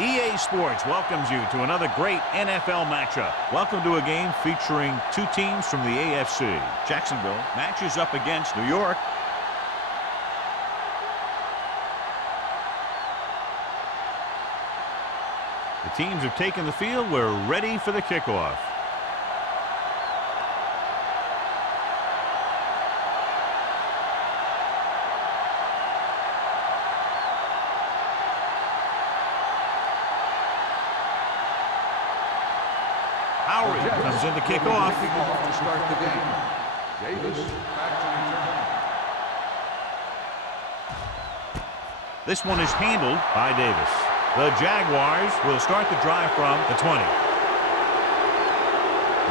EA Sports welcomes you to another great NFL matchup. Welcome to a game featuring two teams from the AFC. Jacksonville matches up against New York. The teams have taken the field. We're ready for the kickoff. Comes in to kick off. To start the game. Davis back to return. This one is handled by Davis. The Jaguars will start the drive from the 20.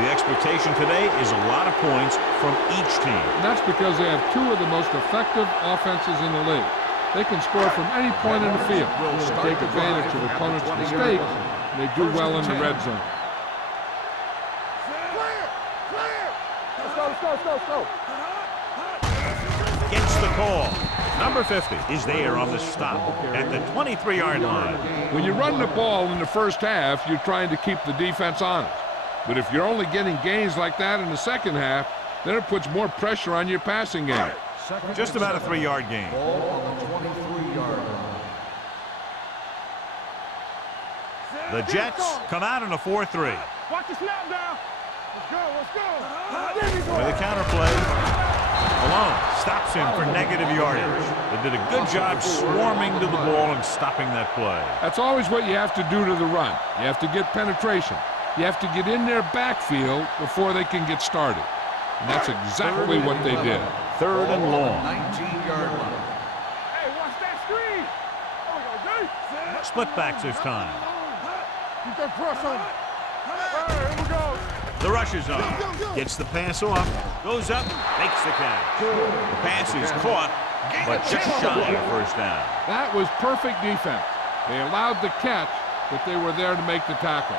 The expectation today is a lot of points from each team. And that's because they have two of the most effective offenses in the league. They can score from any point in the field. They take advantage of opponents' mistakes, and they do well in the red zone. Go. Gets the call. Number 50 is there on the stop at the 23-yard line. When you run the ball in the first half, you're trying to keep the defense honest. But if you're only getting gains like that in the second half, then it puts more pressure on your passing game. Just about a 3-yard gain. Ball on the 23-yard line. The Jets come out in a 4-3. Watch the snap down. Let's go. With a counterplay, Malone stops him for negative yardage. They did a good job swarming to the ball and stopping that play. That's always what you have to do to the run. You have to get penetration. You have to get in their backfield before they can get started. And that's exactly what they did. Third and long. 19-yard line. Hey, watch that screen. There we go, Split backs this time. Keep that press on. Here we go. The rush is on. Gets the pass off. Goes up. Makes the catch. The pass is caught, but just shy of first down. That was perfect defense. They allowed the catch, but they were there to make the tackle.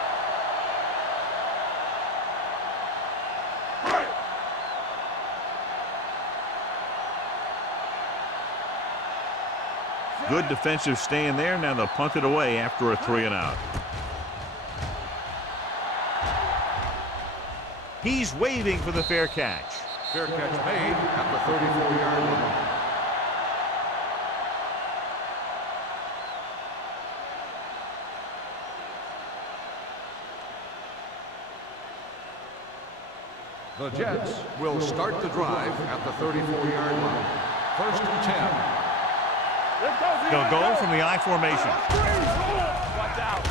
Good defensive stand there. Now they'll punt it away after a 3-and-out. He's waving for the fair catch. Fair catch made at the 34-yard line. The Jets will start the drive at the 34-yard line. First and 10. They'll go from the I formation. Watch out.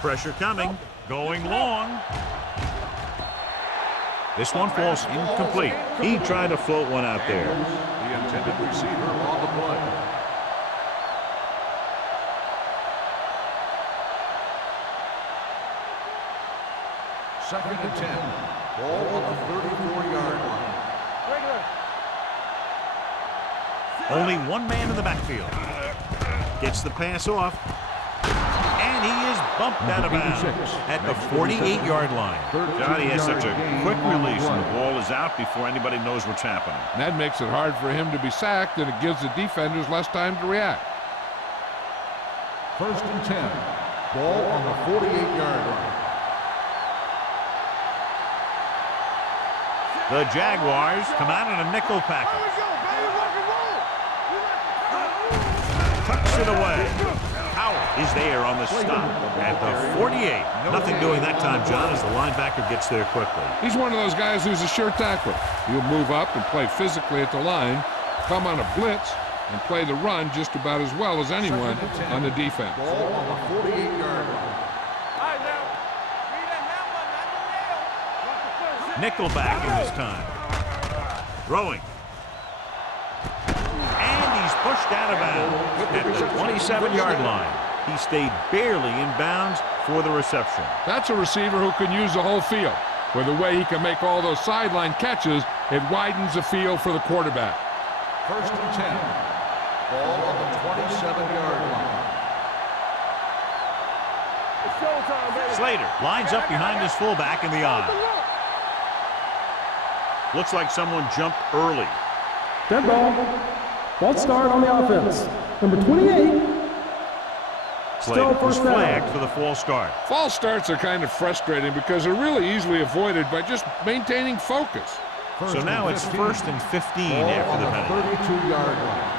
Pressure coming. Going long. This one falls incomplete. He tried to float one out there. The intended receiver on the play. Second and 10. Ball on the 34-yard line. Only one man in the backfield. Gets the pass off. And he is bumped out of bounds at the 48-yard line. Johnny has such a quick release, and the ball is out before anybody knows what's happening. And that makes it hard for him to be sacked, and it gives the defenders less time to react. First and 10. Ball on the 48-yard line. The Jaguars come out in a nickel package. Tucks it away. Howard is there on the stop at the 48. Nothing doing that time, John, as the linebacker gets there quickly. He's one of those guys who's a sure tackler. He'll move up and play physically at the line, come on a blitz, and play the run just about as well as anyone on the defense. Ball on the 48-yard line. Nickel back in this time. Throwing. And he's pushed out of bounds at the 27-yard line. He stayed barely in bounds for the reception. That's a receiver who can use the whole field. With the way he can make all those sideline catches, it widens the field for the quarterback. First and 10. Ball on the 27-yard line. Slater lines up behind his fullback in the I. Looks like someone jumped early. Dead ball. False start on the offense. Number 28. played. It was flagged for the false start. False starts are kind of frustrating because they're really easily avoided by just maintaining focus. So now it's 1st and 15 after the penalty. 32-yard line.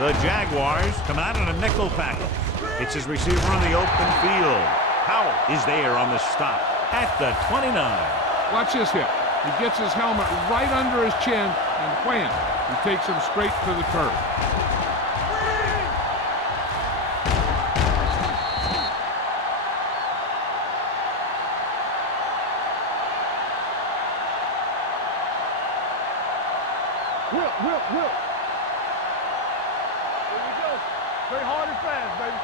The Jaguars come out in a nickel package. It's his receiver on the open field. Howell is there on the stop at the 29. Watch this hit. He gets his helmet right under his chin, and wham, he takes him straight to the turf. Will. Here we go. Play hard and fast, baby.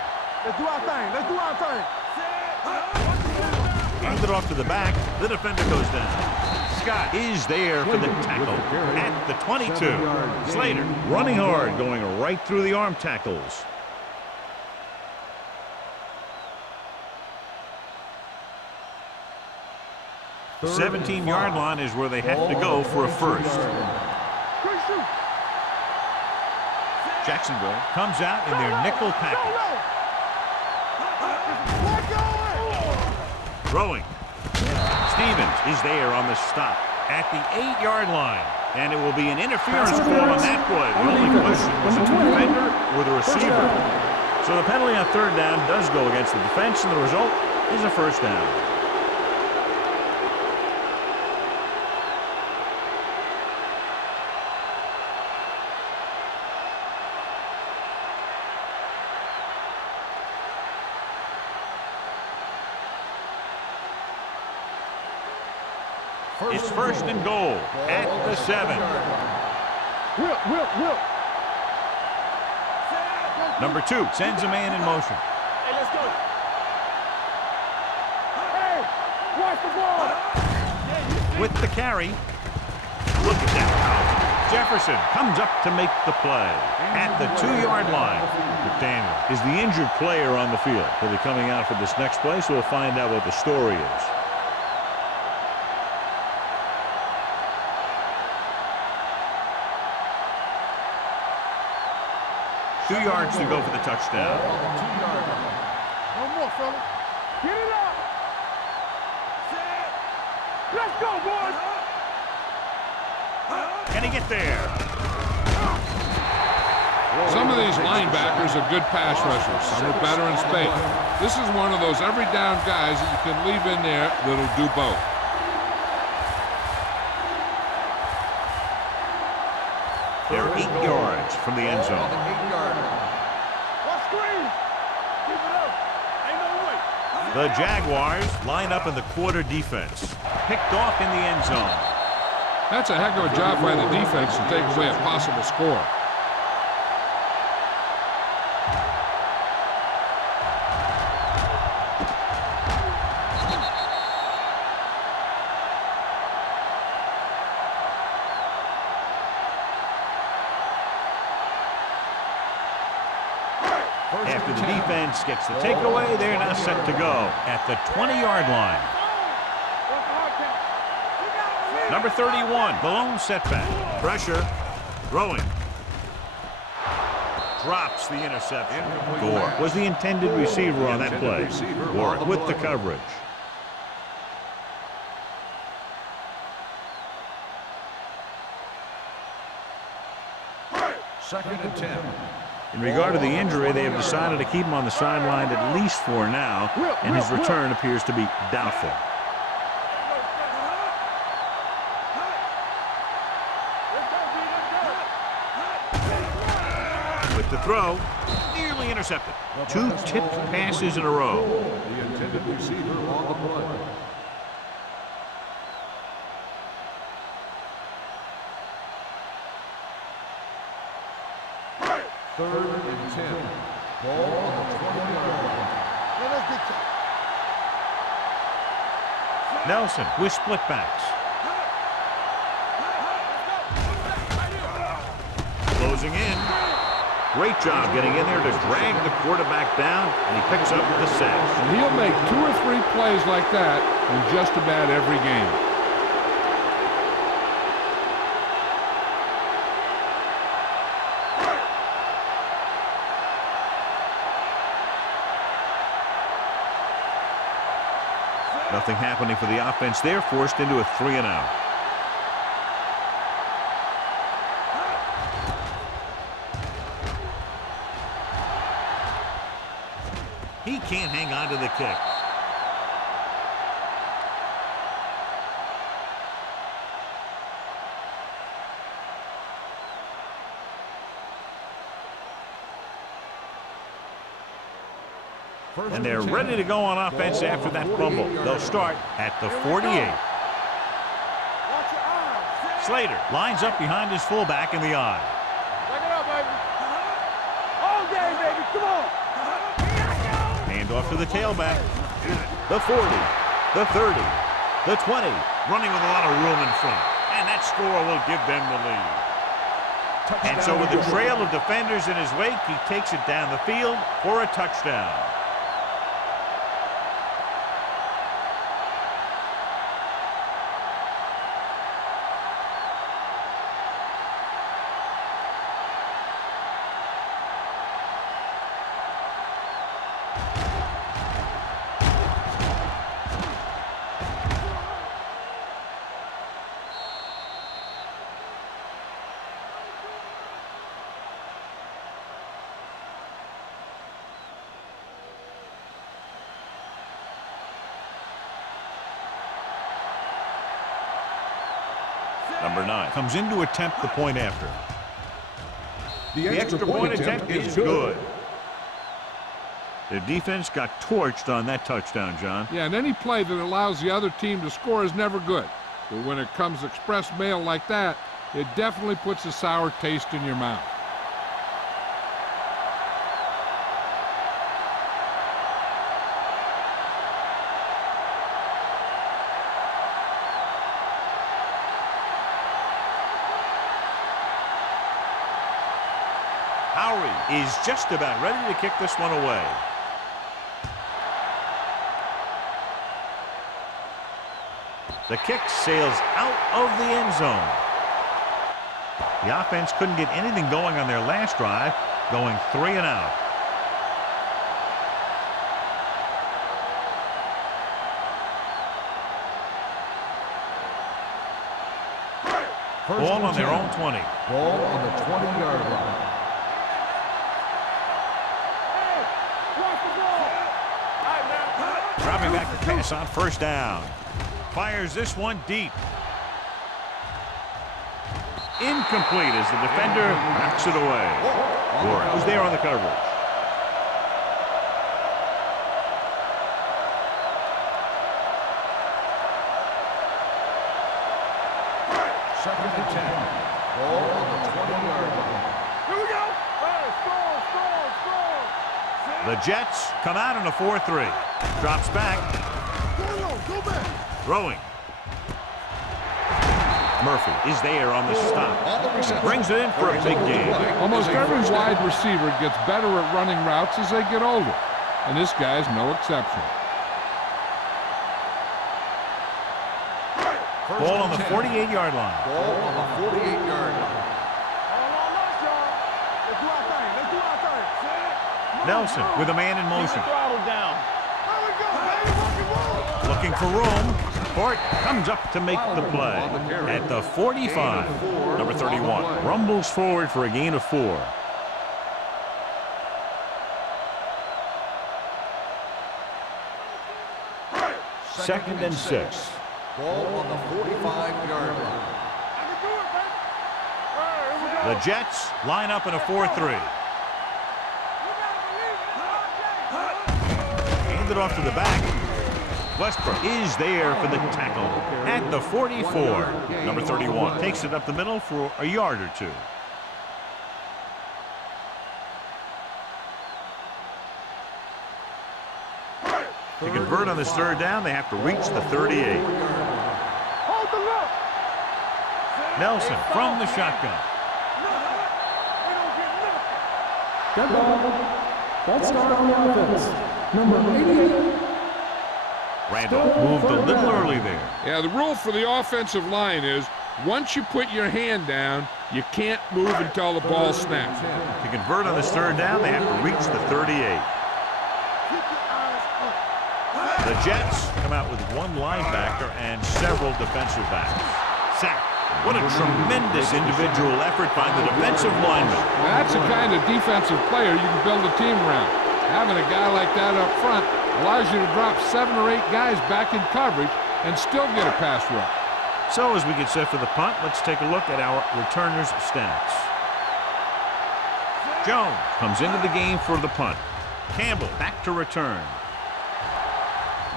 Let's do our thing. Hand it off to the back. The defender goes down. Scott is there for the tackle at the 22. Slater running hard, going right through the arm tackles. The 17-yard line is where they have to go for a first. Jacksonville comes out in their nickel package. Throwing. Stevens is there on the stop at the 8-yard line. And it will be an interference call on that play. The only question was it the defender or the receiver. So the penalty on 3rd down does go against the defense, and the result is a first down. It's 1st and goal at the 7. Will. Number 2 sends a man in motion. Hey, let's go. Hey, watch the ball. With the carry. Look at that. Jefferson comes up to make the play at the 2-yard line. McDaniel is the injured player on the field. He'll be coming out for this next play, so we'll find out what the story is. Two yards to go for the touchdown. One more, fella. Get it up. Let's go, boys. Can he get there? Some of these linebackers are good pass rushers. Some are better in space. This is one of those every down guys that you can leave in there that'll do both. They're 8 yards from the end zone. What screen? Keep it up. Ain't no way. The Jaguars line up in the quarter defense. Picked off in the end zone. That's a heck of a job by the defense to take away a possible score. After the defense gets the takeaway, they're now set to go at the 20-yard line. Number 31, the lone setback. Pressure, throwing. Drops the interception. Gore was the intended receiver on that play. Gore with the coverage. Second and 10. In regard to the injury, they have decided to keep him on the sideline at least for now, and his return appears to be doubtful. With the throw, nearly intercepted. 2 tipped passes in a row. The intended receiver on the play. Third and 10. Ball on the 20-yard line. Nelson with split backs. Closing in. Great job getting in there to drag the quarterback down, and he picks up the sack. And he'll make 2 or 3 plays like that in just about every game. Nothing happening for the offense there, forced into a 3-and-out. He can't hang on to the kick. And they're ready to go on offense after that fumble. They'll start at the 48. Slater lines up behind his fullback in the I. Back it up, baby. All day, baby. Come on. Hand off to the tailback. The 40, the 30, the 20. Running with a lot of room in front. And that score will give them the lead. And so with the trail of defenders in his wake, he takes it down the field for a touchdown. Number 9 comes in to attempt the point after. The extra point attempt is good. Their defense got torched on that touchdown, John. Yeah, and any play that allows the other team to score is never good. But when it comes express mail like that, it definitely puts a sour taste in your mouth. Is just about ready to kick this one away. The kick sails out of the end zone. The offense couldn't get anything going on their last drive, going 3-and-out. Ball on their own 20. Ball on the 20-yard line. Dropping back to pass on first down. Fires this one deep. Incomplete as the defender knocks it away. Gore was there on the coverage. Second and 10. Ball on the 20-yard line. Here we go. Score. The Jets come out in a 4-3. Drops back. Go back. Throwing. Murphy is there on the stop. Brings it in for a big gain. Almost every wide receiver gets better at running routes as they get older, and this guy's no exception. Ball on the 48-yard line. Ball on the 48-yard line. Nelson with a man in motion. Down. Looking for room. Fort comes up to make the play at the 45. Number 31 rumbles forward for a gain of 4. Second and 6. Ball on the 45-yard line. The Jets line up in a 4-3. Handed off to the back. Westbrook is there for the tackle at the 44. Number 31 takes it up the middle for a yard or 2. To convert on this third down, they have to reach the 38. Nelson from the shotgun. Good ball. That's start on the offense. Number 88. Randall moved a little early there. Yeah, the rule for the offensive line is once you put your hand down, you can't move until the ball snaps. To convert on this third down, they have to reach the 38. The Jets come out with one linebacker and several defensive backs. Sack. What a tremendous individual effort by the defensive lineman. That's the kind of defensive player you can build a team around. Having a guy like that up front allows you to drop 7 or 8 guys back in coverage and still get a pass rush. So as we get set for the punt, let's take a look at our returners' stats. Jones comes into the game for the punt. Campbell back to return.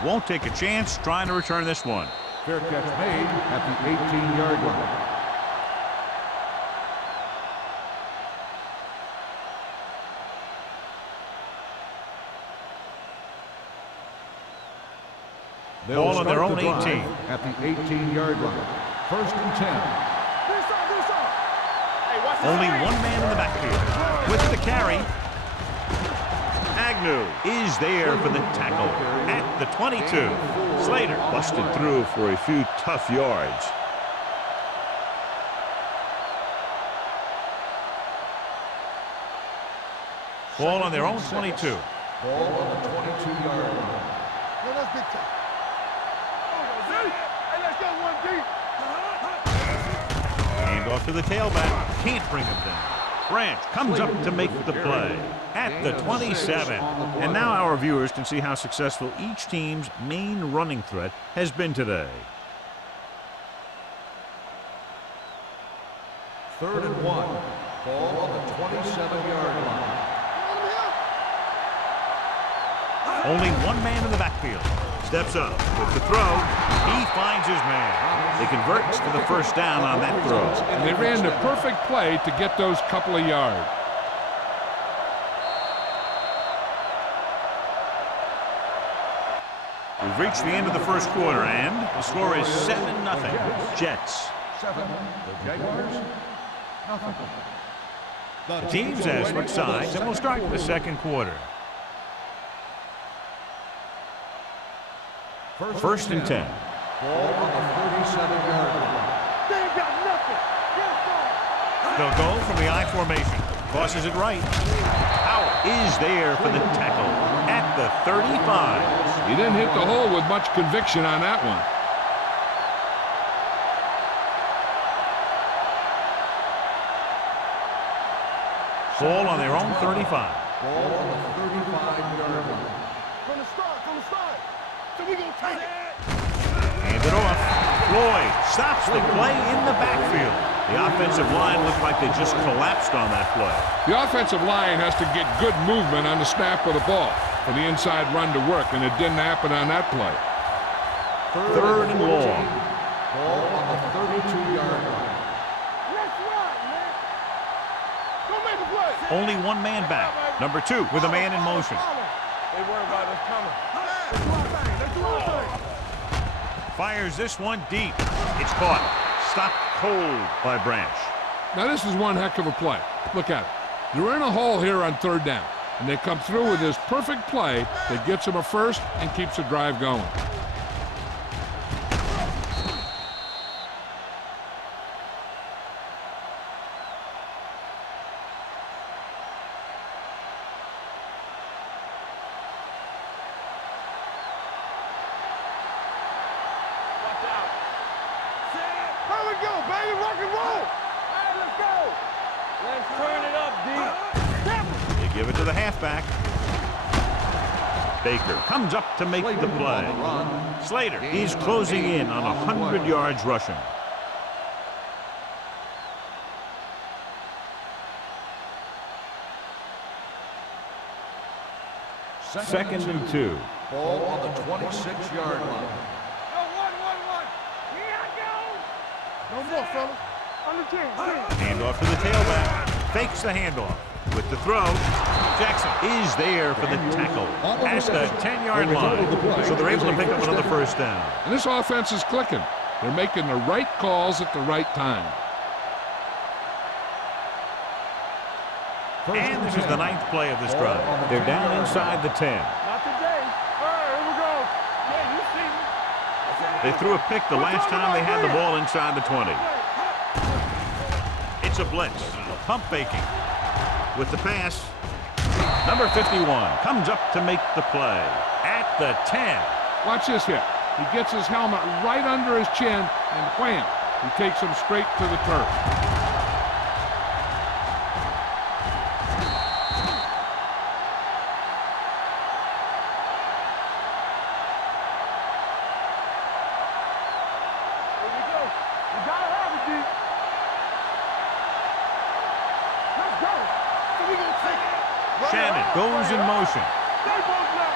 Won't take a chance trying to return this one. Fair catch made at the 18-yard line. Ball on their own 18. At the 18-yard line. 1st and 10. Only one man in the backfield. With the carry, Agnew is there for the tackle at the 22. Slater busted through for a few tough yards. Ball on their own 22. Ball on the 22-yard line. Hand off to the tailback. Can't bring him down. Branch comes up to make the play at the 27. And now our viewers can see how successful each team's main running threat has been today. 3rd and 1. Ball on the 27-yard line. Only one man in the backfield. Steps up with the throw. He finds his man. They convert to the 1st down on that throw. And they ran the perfect play to get those couple of yards. We've reached the end of the 1st quarter, and the score is 7-0. Jets. 7. The Jaguars. Nothing. The teams have switched sides, and we'll start the 2nd quarter. 1st and 10. Ball on the 37-yard line. They ain't got nothing. They'll go from the I formation. Crosses it right. Howell is there for the tackle at the 35. He didn't hit the hole with much conviction on that one. Ball on their own 35. Ball on the 35-yard line. From the start. So we gonna take it. Hand it off. Floyd stops the play in the backfield. The offensive line looked like they just collapsed on that play. The offensive line has to get good movement on the snap of the ball for the inside run to work, and it didn't happen on that play. 3rd and long. Ball on the 32-yard line. Let's run, man. Go make a play. Only one man back. Number 2 with a man in motion. They worry about us coming. Fires this one deep. It's caught. Stopped cold by Branch. Now this is one heck of a play. Look at it. They're in a hole here on 3rd down, and they come through with this perfect play that gets them a first and keeps the drive going. Here we go, baby. Rock and roll. All right, let's go. Let's turn it up, D. They give it to the halfback. Baker comes up to make the play. Slater, he's closing in on 100 yards rushing. Second and 2. Ball on the 26-yard line. Yo, one. Here I go. No more, fella. On the 10. Handoff to the tailback. Fakes the handoff. With the throw, Jackson is there for the tackle at the 10-yard line. So they're able to pick up another 1st down. And this offense is clicking. They're making the right calls at the right time. And this is the 9th play of this drive. They're down inside the 10. Not today. All right, here we go. Yeah, you see me. They threw a pick the last time they had the ball inside the 20. It's a blitz. Pump faking. With the pass, number 51 comes up to make the play at the 10. Watch this hit. He gets his helmet right under his chin, and wham, he takes him straight to the turf. Here we go. You gotta have it, D. Let's go. So we gonna take it. Shannon goes in motion. Stay both now.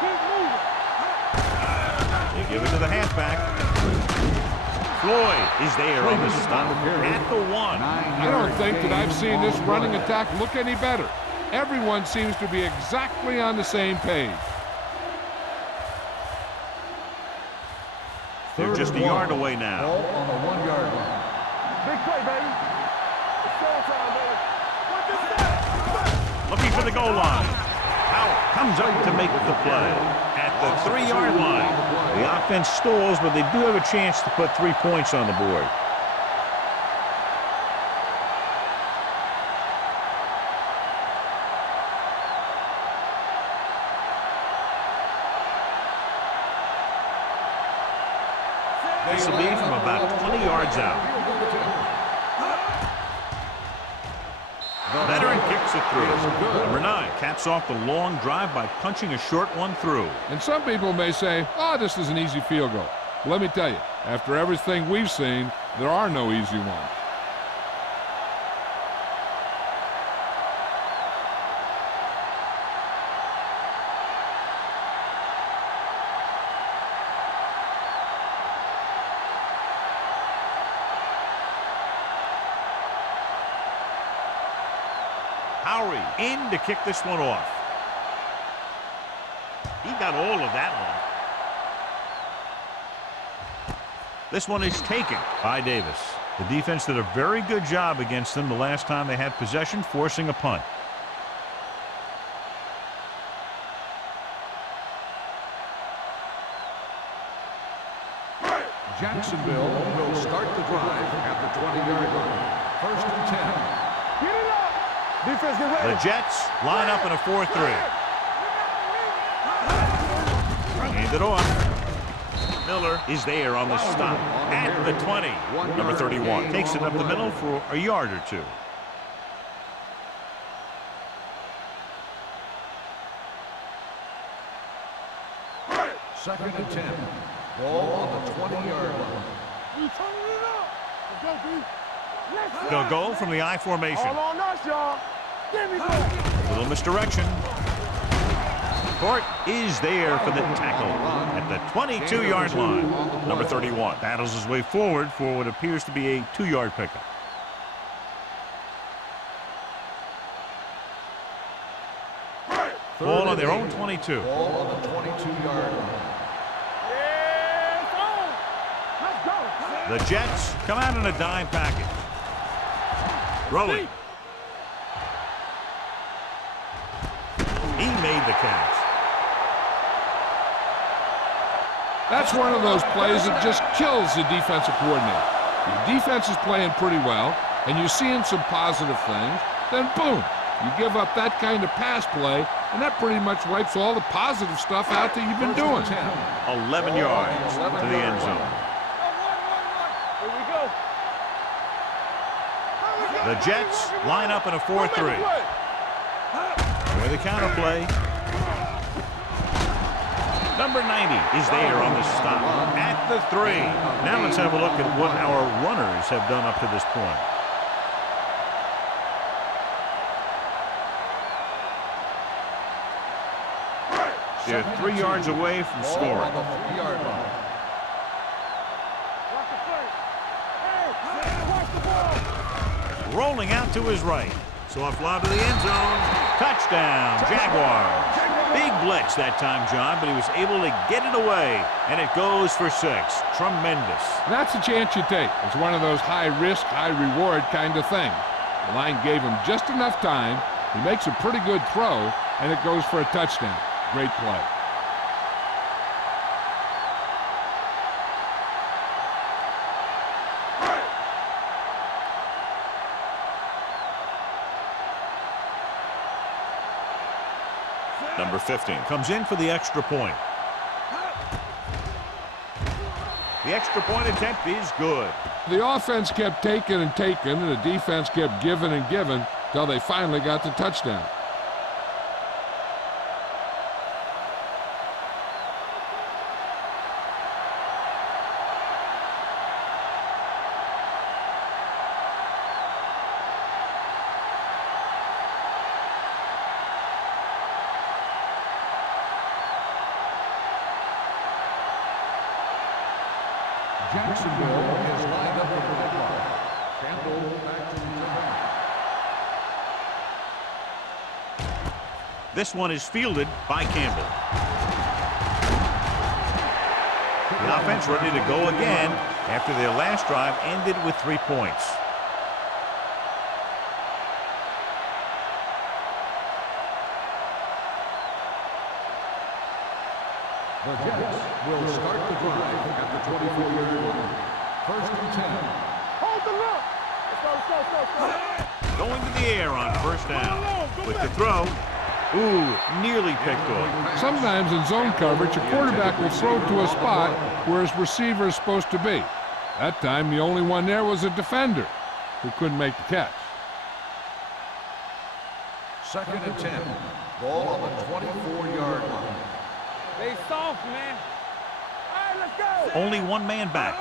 Keep moving. They give it to the halfback. Floyd is there on the stop at the 1. I don't think that I've seen this running attack look any better. Everyone seems to be exactly on the same page. They're just a yard away now. Ball on the 1 yard line. Big play, baby. It's showtime, baby. What this say? Looking for the goal line. Howell comes up to make the play at the 3-yard line. The offense stalls, but they do have a chance to put 3 points on the board. This will be from about 20 yards out. Veteran kicks it through. Number 9 caps off the long drive by punching a short one through. And some people may say, oh, this is an easy field goal. But let me tell you, after everything we've seen, there are no easy ones. Howery in to kick this one off. He got all of that one. This one is taken by Davis. The defense did a very good job against them the last time they had possession, forcing a punt. Jacksonville will start the drive at the 20-yard line. 1st and 10. Get it up. Defense, get ready. The Jets line up in a 4-3. Hand it off. Miller is there on the stop at the 20. Number 31 takes it up the middle for a yard or 2. Second and 10. Ball on the 20-yard line. We turning it up. Let's go, D. Let's go. They'll go from the I formation. All on us, y'all. Give me that. Little misdirection. Court is there for the tackle at the 22-yard line. Number 31 battles his way forward for what appears to be a 2-yard pickup. Ball on their own 22. Ball on the 22-yard line. Yeah, let's go. The Jets come out in a dime package. Rolling. He made the catch. That's one of those plays that just kills the defensive coordinator. The defense is playing pretty well, and you're seeing some positive things. Then, boom, you give up that kind of pass play, and that pretty much wipes all the positive stuff out that you've been doing. 11 yards to the end zone. Here we go. The Jets line up in a 4-3. With the counter play. Number 90 is there on the stop at the 3. Now let's have a look at what our runners have done up to this point. They're 3 yards away from Ball scoring. on the 3-yard line. Watch the play. Hey, watch the ball. Rolling out to his right. Soft lob to the end zone. Touchdown, Jaguars. Big blitz that time, John, but he was able to get it away, and it goes for 6. Tremendous. That's a chance you take. It's one of those high-risk, high-reward kind of things. The line gave him just enough time. He makes a pretty good throw, and it goes for a touchdown. Great play. Number 15 comes in for the extra point. The extra point attempt is good. The offense kept taking and taking, and the defense kept giving and giving till they finally got the touchdown. Jacksonville is lined up for the kickoff. Campbell back to the line. This one is fielded by Campbell. The offense ready to go again after their last drive ended with 3 points. The Jets will start the drive at the 24-yard line. First and 10. Hold the look. Let's go. Going to the air on first down. With the throw. Ooh, nearly picked off. Sometimes in zone coverage, a quarterback will throw to a spot where his receiver is supposed to be. That time, the only one there was a defender who couldn't make the catch. Second and 10. Ball on the 24-yard line. Stay soft, man. All right, let's go. Only one man back.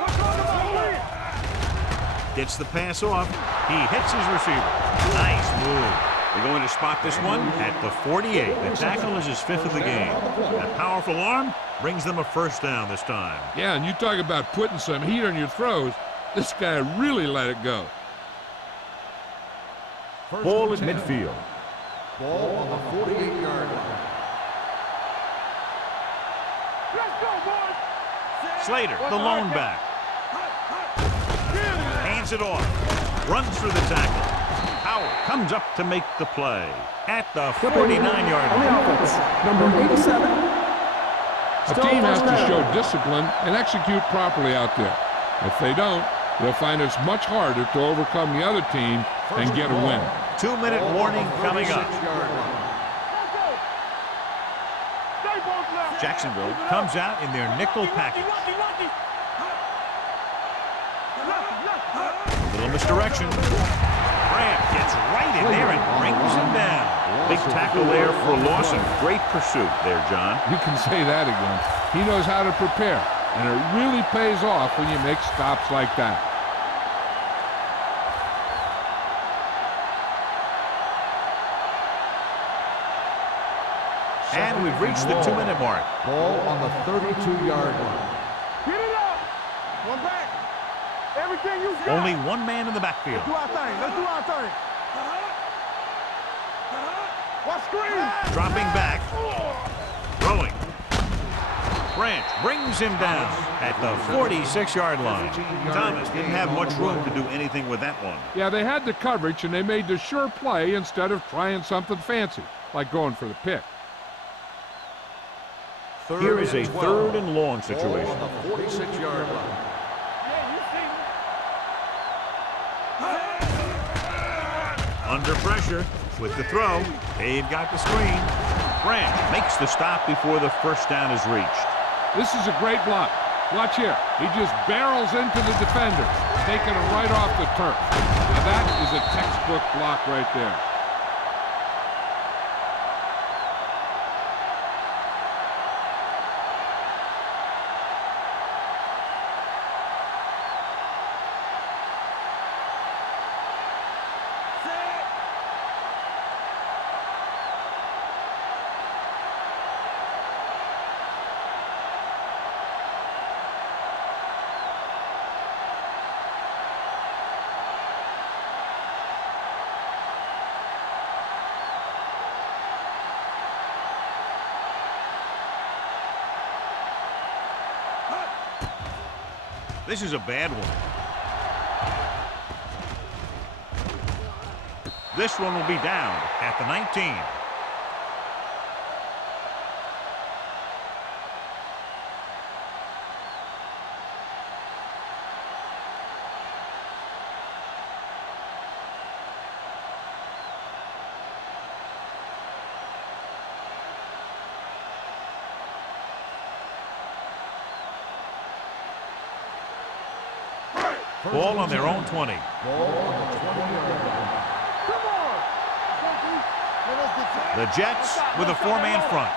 Gets the pass off. He hits his receiver. Nice move. They're going to spot this one at the 48. The tackle is his 5th of the game. That powerful arm brings them a first down this time. Yeah, and you talk about putting some heat on your throws. This guy really let it go. Ball at midfield. Ball on the 48-yard line. Let's go, boys. Slater, the lone back. Hands it off. Runs through the tackle. Howard comes up to make the play at the 49-yard On the line. offense, number 87. A team has to show discipline and execute properly out there. If they don't, they'll find it's much harder to overcome the other team and get a win. 2-minute warning coming up. Jacksonville comes out in their nickel package. Little misdirection. Grant gets right in there and brings him down. Big tackle there for loss and great pursuit there, John. You can say that again. He knows how to prepare, and it really pays off when you make stops like that. And we've reached the 2-minute mark. Ball on the 32-yard line. Get it up. One back. Everything you got. Only one man in the backfield. Do our thing. Let's do our thing. Watch screen. Dropping back. Throwing. Branch brings him down at the 46-yard line. Thomas didn't have much room to do anything with that one. Yeah, they had the coverage, and they made the sure play instead of trying something fancy, like going for the pick. Here is a 3rd and long situation. Ball on the 46-yard line. Under pressure with the throw. They've got the screen. Branch makes the stop before the first down is reached. This is a great block. Watch here. He just barrels into the defender, taking him right off the turf. Now that is a textbook block right there. This is a bad one. This one will be down at the 19. Ball on their own 20. Ball on the 20-yard line. Come on. The Jets with a four-man front.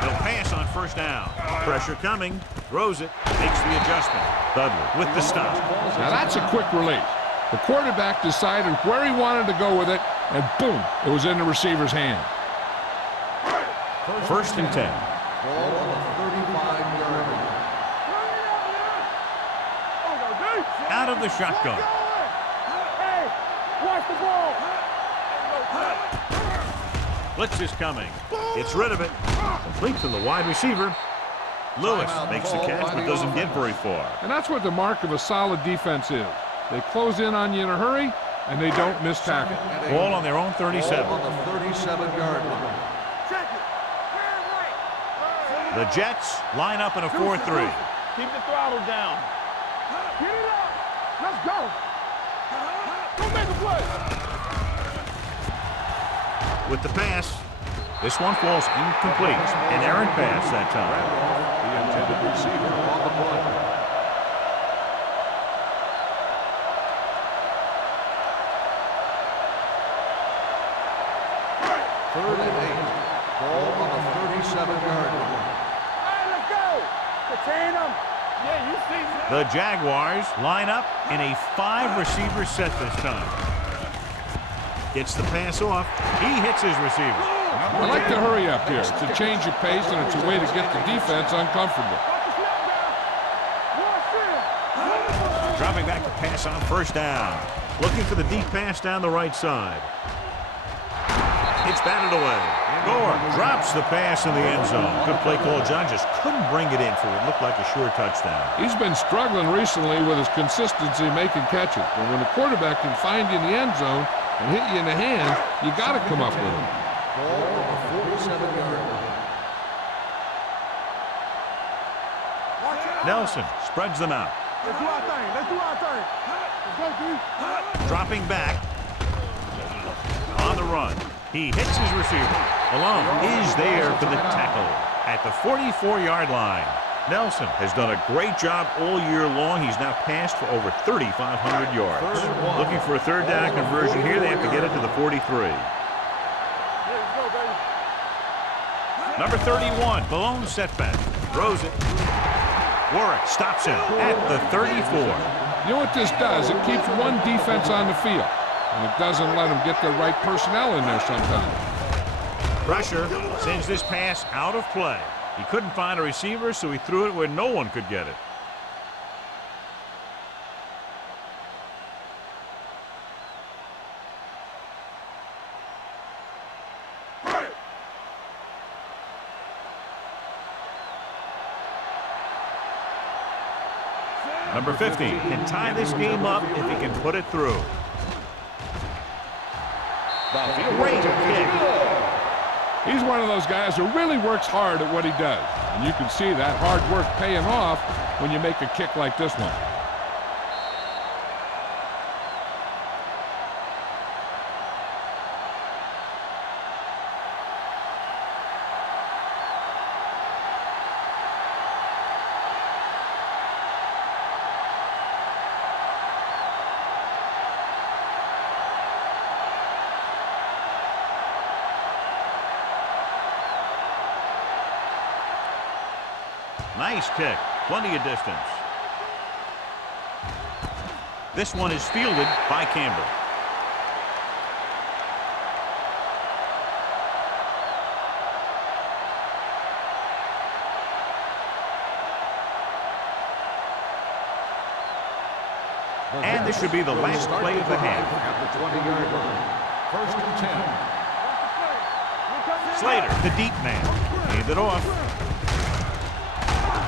They'll pass on first down. Pressure coming. Throws it. Makes the adjustment. Dudley with the stop. Now that's a quick release. The quarterback decided where he wanted to go with it, and boom, it was in the receiver's hand. First and 10. Ball on the 35-yard line. Out of the shotgun. Hey, watch the ball. Blitz is coming. Gets rid of it. Complete to the wide receiver. Lewis makes the catch but doesn't get very far. And that's what the mark of a solid defense is. They close in on you in a hurry, and they don't miss tackle. Ball on their own 37. Ball on the 37-yard line. The Jets line up in a 4-3. Keep the throttle down. Get it up. Let's go. Go make a play. With the pass, this one falls incomplete. An errant pass that time. The intended receiver on the play. Third and 8. Ball on the 37-yard line. All right, let's go. Contain them. Yeah, you see. The Jaguars line up in a 5-receiver set this time. Gets the pass off. He hits his receiver. I like to hurry up here. It's a change of pace, and it's a way to get the defense uncomfortable. Dropping back to pass on first down. Looking for the deep pass down the right side. It's batted away. Gore drops the pass in the end zone. Good play call. John just couldn't bring it in for what looked like a sure touchdown. He's been struggling recently with his consistency making catches. But when the quarterback can find you in the end zone and hit you in the hand, you got to come up with him. Ball on the 47-yard line. Nelson spreads them out. Let's do our thing. Let's do our thing. Let's go, D. Dropping back. On the run. He hits his receiver. Malone is there for the tackle at the 44-yard line. Nelson has done a great job all year long. He's now passed for over 3,500 yards. Looking for a third down conversion here. They have to get it to the 43. Number 31, Malone setback. Throws it. Warwick stops him at the 34. You know what this does? It keeps one defense on the field, and it doesn't let them get the right personnel in there sometimes. Pressure sends this pass out of play. He couldn't find a receiver, so he threw it where no one could get it. Number 50 can tie this game up if he can put it through. Great kick. He's one of those guys who really works hard at what he does. And you can see that hard work paying off when you make a kick like this one. Nice kick. Plenty of distance. This one is fielded by Campbell. And this should be the last play of the half. At the 20-yard line. First and 10. Slater, the deep man. Hand it off.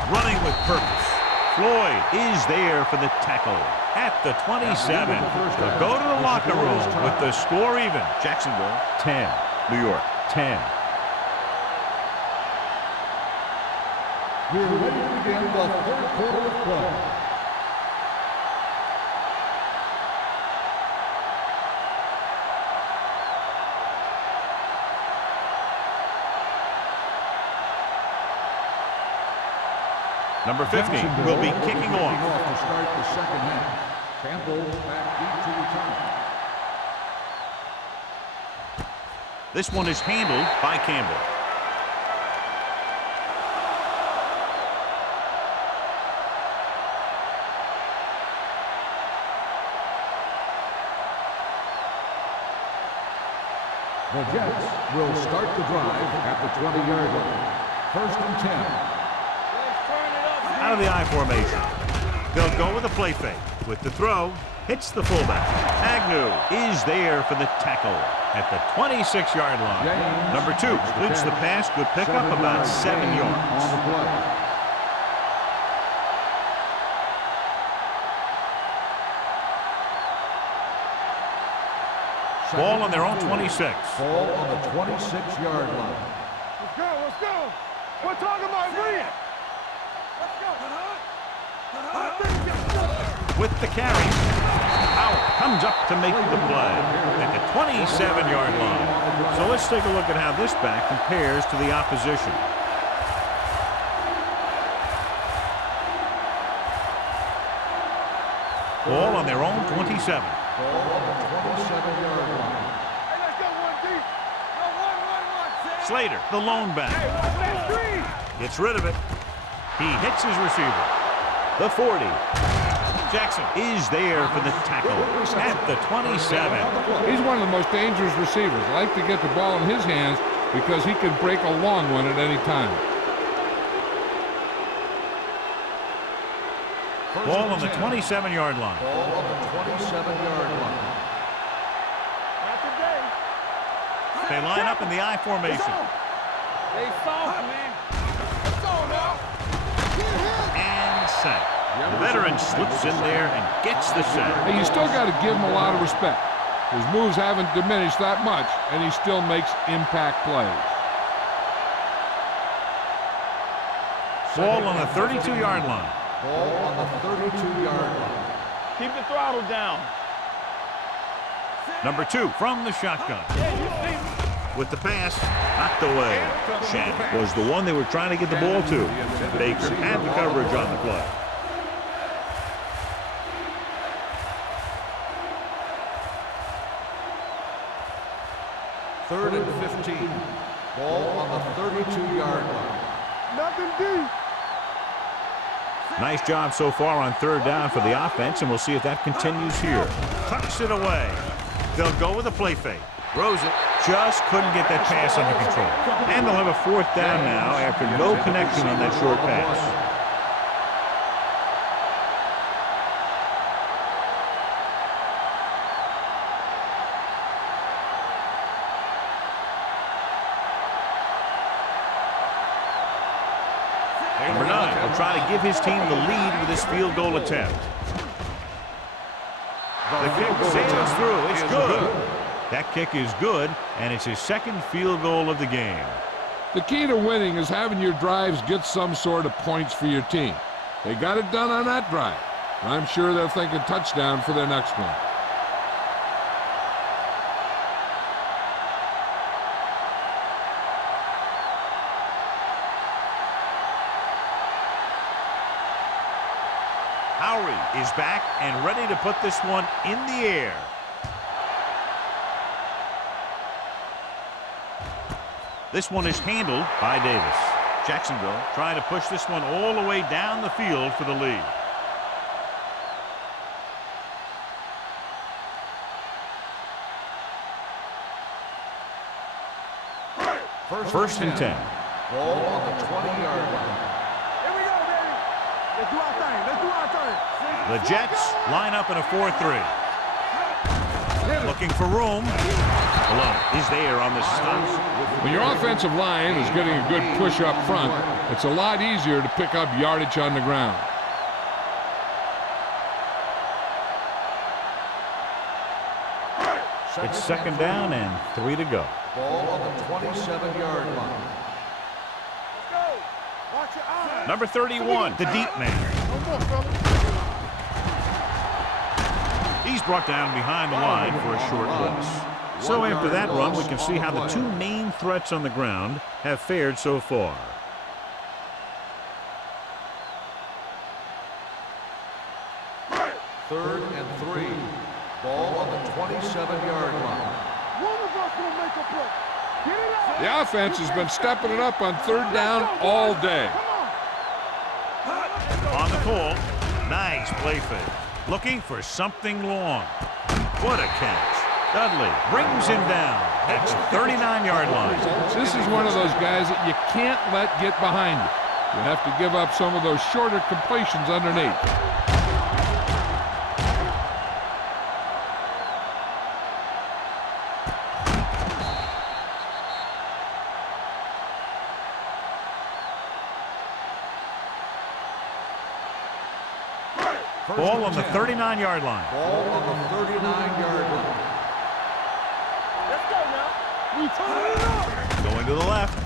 Running with purpose. Floyd is there for the tackle at the 27. They'll go to the locker room with the score even. Jacksonville 10, New York 10. We're ready to begin the third quarter of play. Number 15 will be kicking off. To start the second half. Campbell back deep to return. This one is handled by Campbell. The Jets will start the drive at the 20-yard line. 1st and 10. Out of the I formation. They'll go with a play fake. With the throw, hits the fullback. Agnew is there for the tackle at the 26-yard line. Number 2 completes the pass. Good pickup, about 7 yards. On the play. Ball on their own 26. Ball on the 26-yard line. Let's go, let's go. We're talking about Reed. With the carry, Howard comes up to make the play at the 27-yard line. So let's take a look at how this back compares to the opposition. Ball on their own 27. Ball on the 27-yard line. Hey, let's go one deep. Go one, Slater, the lone back, Hey, watch that screen. gets rid of it. He hits his receiver. The 40. Jackson is there for the tackle at the 27. He's one of the most dangerous receivers. I like to get the ball in his hands because he can break a long one at any time. Ball on the 27-yard line. Ball on the 27-yard line. Not today. They line up in the I formation. They soft, man. Let's go now. And set. The veteran slips in there and gets the set. Hey, you still got to give him a lot of respect. His moves haven't diminished that much, and he still makes impact plays. Ball on the 32-yard line. Ball on the 32-yard line. Keep the throttle down. Number 2 from the shotgun. With the pass, knocked away. Shannon was the one they were trying to get the ball to. Baker had the coverage on the play. Third and 15. Ball on the 32-yard line. Nothing deep. Nice job so far on 3rd down for the offense, and we'll see if that continues here. Tucks it away. They'll go with a play fake. Throws it. Just couldn't get that pass under control. And they'll have a 4th down now after no connection on that short pass. Number 9 will try to give his team the lead with his field goal attempt. The kick sails through. It's good. That kick is good, and it's his 2nd field goal of the game. The key to winning is having your drives get some sort of points for your team. They got it done on that drive. I'm sure they're thinking touchdown for their next one. Howery is back and ready to put this one in the air. This one is handled by Davis. Jacksonville trying to push this one all the way down the field for the lead. First and 10. Ball on the 20-yard line. Here we go, baby. Let's do our thing. Let's do our thing. The Jets line up in a 4-3. Looking for room. Malone is there on the stop. When your offensive line is getting a good push up front, it's a lot easier to pick up yardage on the ground. It's 2nd down and 3 to go. Ball on the 27-yard line. Let's go. Watch your eyes. Number 31, the deep man. No more, fellas. He's brought down behind the line for a short loss. So after that run, we can see how the 2 main threats on the ground have fared so far. 3rd and 3. Ball on the 27-yard line. One of us will make a play. Get it out. The offense has been stepping it up on 3rd down all day. On the call, nice play fake. Looking for something long. What a catch. Dudley brings him down at the 39-yard line. This is one of those guys that you can't let get behind you. You have to give up some of those shorter completions underneath. Ball on the 39-yard line. Ball on the 39-yard line. Let's go now. We turn it up. Going to the left.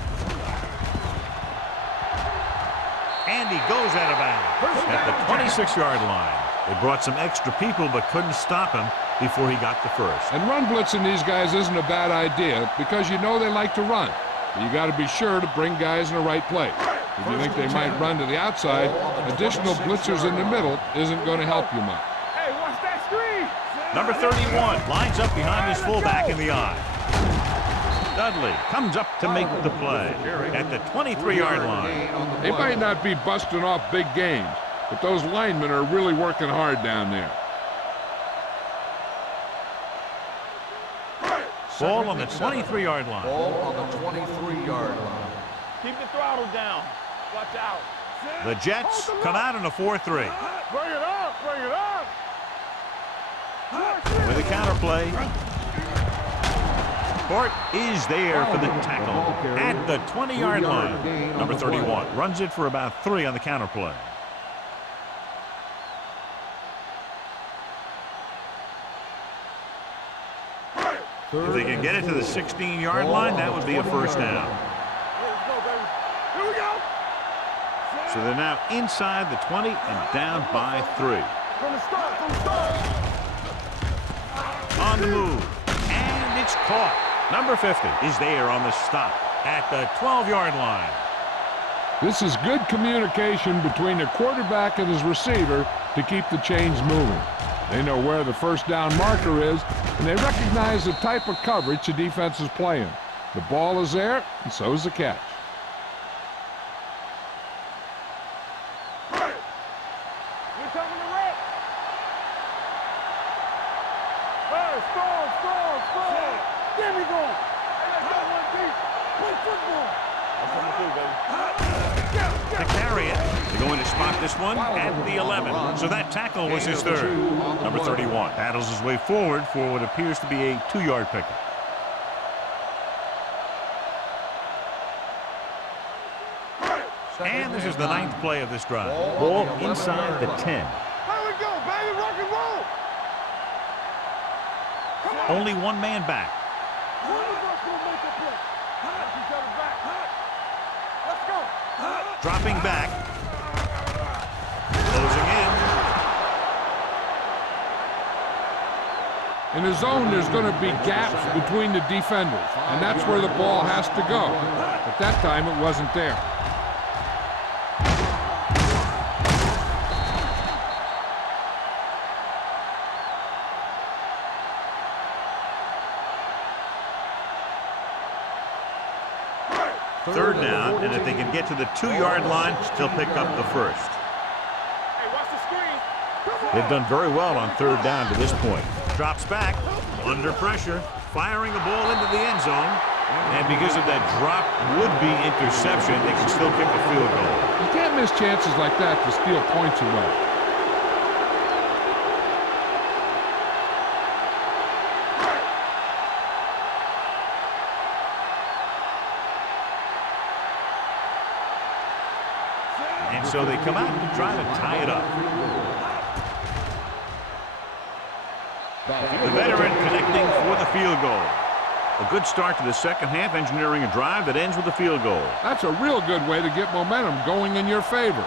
And he goes out of bounds at the 26-yard line. They brought some extra people but couldn't stop him before he got the first. And run blitzing these guys isn't a bad idea because you know they like to run. But you got to be sure to bring guys in the right place. If you think they might run to the outside, additional blitzers in the middle isn't going to help you much. Hey, watch that screen. Number 31 lines up behind his fullback in the eye. Dudley comes up to make the play at the 23-yard line. They might not be busting off big games, but those linemen are really working hard down there. Ball on the 23-yard line. Ball on the 23-yard line. Keep the throttle down. Watch out. The Jets come out in a 4-3. Bring it up. Bring it up. With a counter play. Court is there for the tackle at the 20-yard line. Number 31 runs it for about 3 on the counter play. If they can get it to the 16-yard line, that would be a first down. Let's go, baby. Here we go. So they're now inside the 20 and down by 3. From the start. From the start. On the move. And it's caught. Number 50 is there on the stop at the 12-yard line. This is good communication between the quarterback and his receiver to keep the chains moving. They know where the first down marker is, and they recognize the type of coverage the defense is playing. The ball is there, and so is the catch. We're coming to wreck. Hey, strong. Get me going. Hey, let's go one deep. Play football. That's what we do, baby. To carry it, they're going to spot this one at the 11. So that tackle was his third. Number 31 paddles his way forward for what appears to be a 2-yard pickup. And this is the 9th play of this drive. Ball inside the 10. Here we go, baby. Rock and roll. Only one man back. One of us will make a play. Watch each other back. Let's go. Dropping back. Closing in. In the zone, there's going to be gaps between the defenders, and that's where the ball has to go. At that time, it wasn't there. Third down, and if they can get to the 2-yard line, they'll pick up the first. Hey, watch the screen. They've done very well on third down to this point. Drops back, under pressure, firing the ball into the end zone. And because of that drop would-be interception, they can still kick a field goal. You can't miss chances like that to steal points away. And so they come out to try to tie it up. The veteran connecting for the field goal. A good start to the second half, engineering a drive that ends with a field goal. That's a real good way to get momentum going in your favor.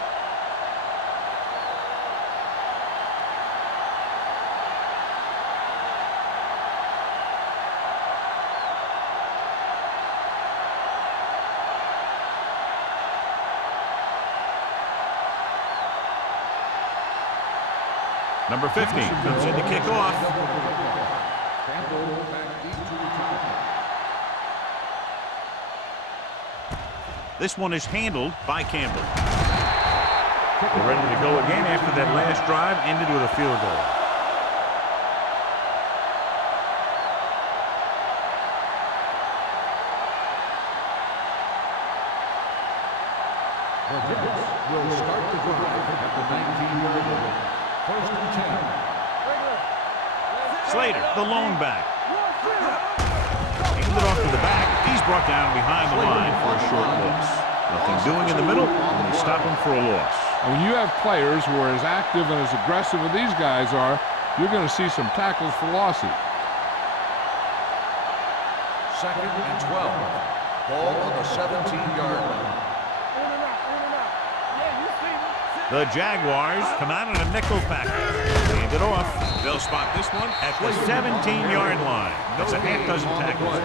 Number 50 comes in to kick off. This one is handled by Campbell. They're ready to go again after that last drive ended with a field goal. The Jets will start the drive at the 19-yard line. 1st and 10. Slater, the lone back. Handed off to the back. He's brought down behind the line for a short loss. Nothing doing in the middle, and they stop him for a loss. And when you have players who are as active and as aggressive as these guys are, you're going to see some tackles for losses. 2nd and 12. Ball on the 17-yard line. The Jaguars come out in a nickel package. Hand it off. They'll spot this one at the 17-yard line. That's a half dozen tackles.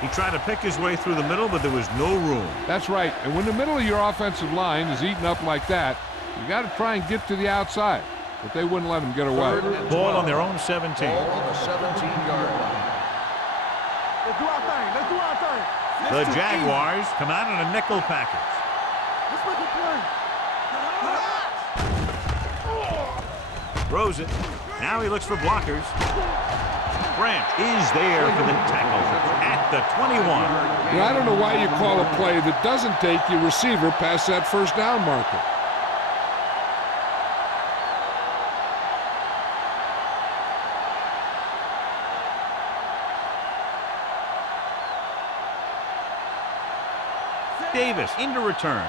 He tried to pick his way through the middle, but there was no room. That's right. And when the middle of your offensive line is eaten up like that, you got to try and get to the outside. But they wouldn't let him get away. Ball on their own 17. Ball on the 17-yard line. Let's do our thing. Let's do our thing. The Jaguars come out in a nickel package. Let's make a play. Throws it. Now he looks for blockers. Branch is there for the tackle at the 21. Now, I don't know why you call a play that doesn't take your receiver past that first down marker. Davis into return.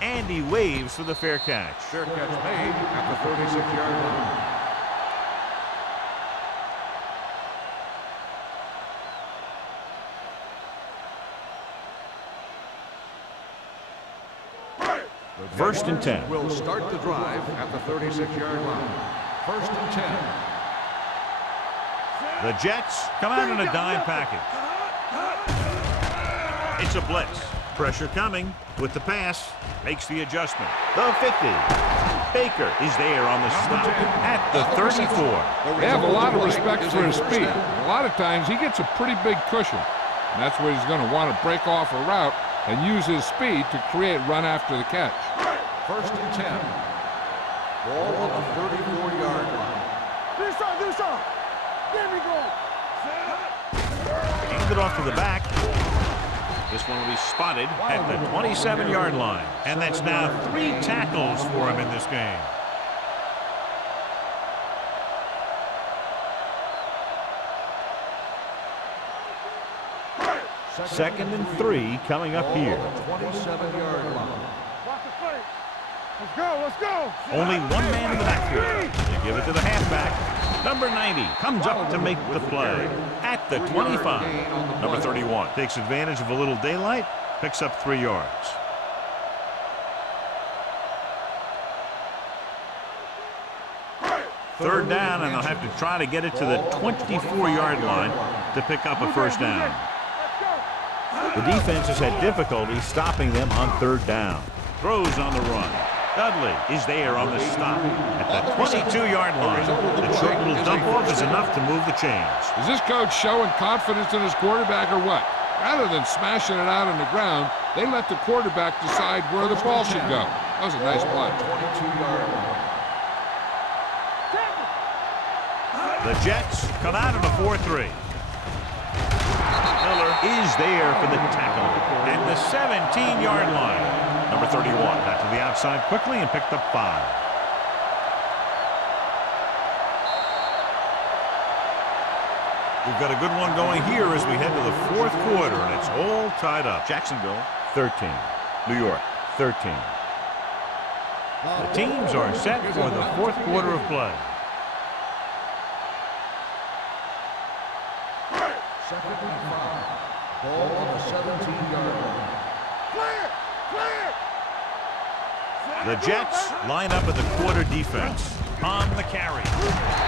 And he waves for the fair catch. Fair catch made at the 36-yard line. First and 10. Will start the drive at the 36-yard line. 1st and 10. The Jets come out in a dime package. It's a blitz. Pressure coming with the pass. Makes the adjustment. The 50. Baker is there on the stop at the 34. They have a lot of respect for his speed. A lot of times he gets a pretty big cushion. And that's where he's going to want to break off a route and use his speed to create run after the catch. 1st and 10. Ball on the 34-yard line. Do some. There we go. Hand it off to the back. This one will be spotted at the 27-yard line. And that's now 3 tackles for him in this game. Second and 3 coming up here. 27-yard line. Let's go. Only one man in the backfield. They give it to the halfback. Number 90 comes up to make the play at the 25. Number 31 takes advantage of a little daylight, picks up 3 yards. Third down, and they'll have to try to get it to the 24-yard line to pick up a first down. The defense has had difficulty stopping them on third down. Throws on the run. Dudley is there on the stop at the 22-yard line. The short little dump-off is enough to move the chains. Is this coach showing confidence in his quarterback or what? Rather than smashing it out on the ground, they let the quarterback decide where the ball should go. That was a nice play. 22-yard line. The Jets come out in a 4-3. Miller is there for the tackle at the 17-yard line. Number 31 got to the outside quickly and picked up 5. We've got a good one going here as we head to the 4th quarter, and it's all tied up. Jacksonville 13, New York 13. The teams are set for the 4th quarter of play. Second and 5. Ball on the 17-yard line. Clear. The Jets line up in the quarter defense. On the carry.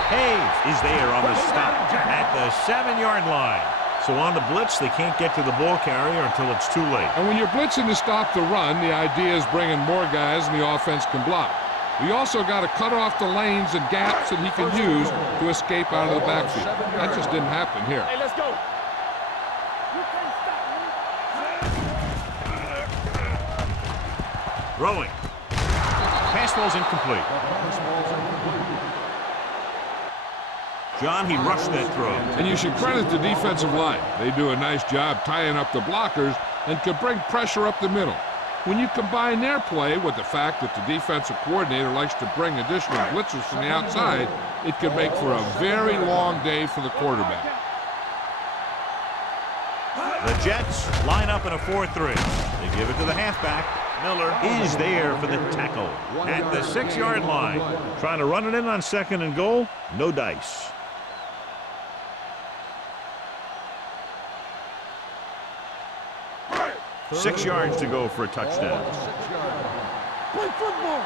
Hayes is there on the stop at the 7-yard line. So on the blitz, they can't get to the ball carrier until it's too late. And when you're blitzing to stop the run, the idea is bringing more guys and the offense can block. We also got to cut off the lanes and gaps that he can use to escape out of the backfield. That just didn't happen here. Hey, let's go. You can't stop me. Throwing. Pass ball's incomplete. John, he rushed that throw. And you should credit the defensive line. They do a nice job tying up the blockers and can bring pressure up the middle. When you combine their play with the fact that the defensive coordinator likes to bring additional blitzers from the outside, it can make for a very long day for the quarterback. The Jets line up in a 4-3. They give it to the halfback. Miller is there for the tackle at the 6-yard line. Trying to run it in on 2nd and goal. No dice. Six yards to go for a touchdown. Play football.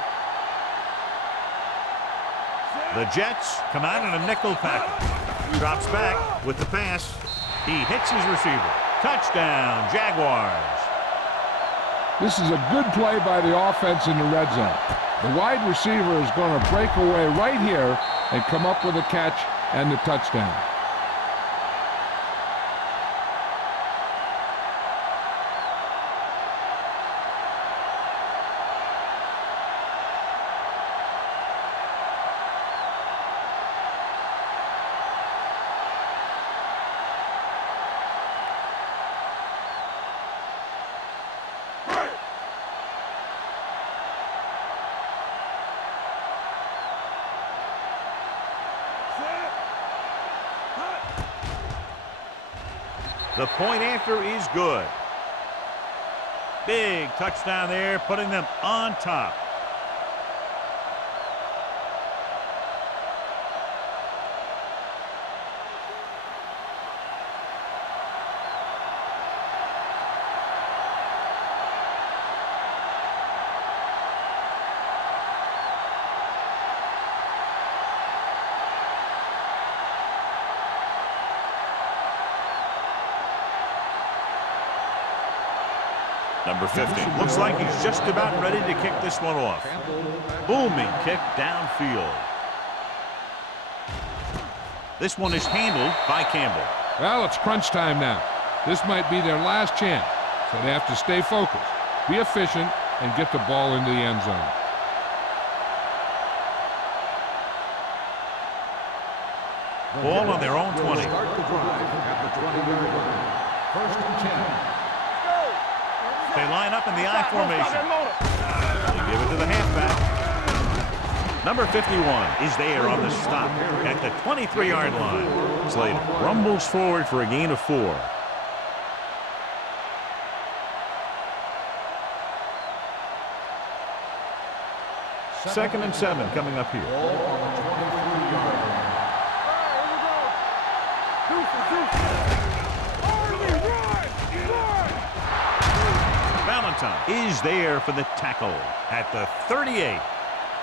The Jets come out in a nickel package. Drops back with the pass. He hits his receiver. Touchdown, Jaguars. This is a good play by the offense in the red zone. The wide receiver is going to break away right here and come up with a catch and the touchdown. The point after is good. Big touchdown there, putting them on top. Number 15. Looks like he's just about ready to kick this one off. Booming kick downfield. This one is handled by Campbell. Well, it's crunch time now. This might be their last chance, so they have to stay focused, be efficient, and get the ball into the end zone. Ball on their own 20. Start the drive at the 20-yard line. 1st and 10. They line up in the I formation. They give it to the halfback. Number 51 is there on the stop at the 23-yard line. Slater rumbles forward for a gain of 4. Second and 7 coming up here. Ball on the 23-yard line. Valentine is there for the tackle at the 38.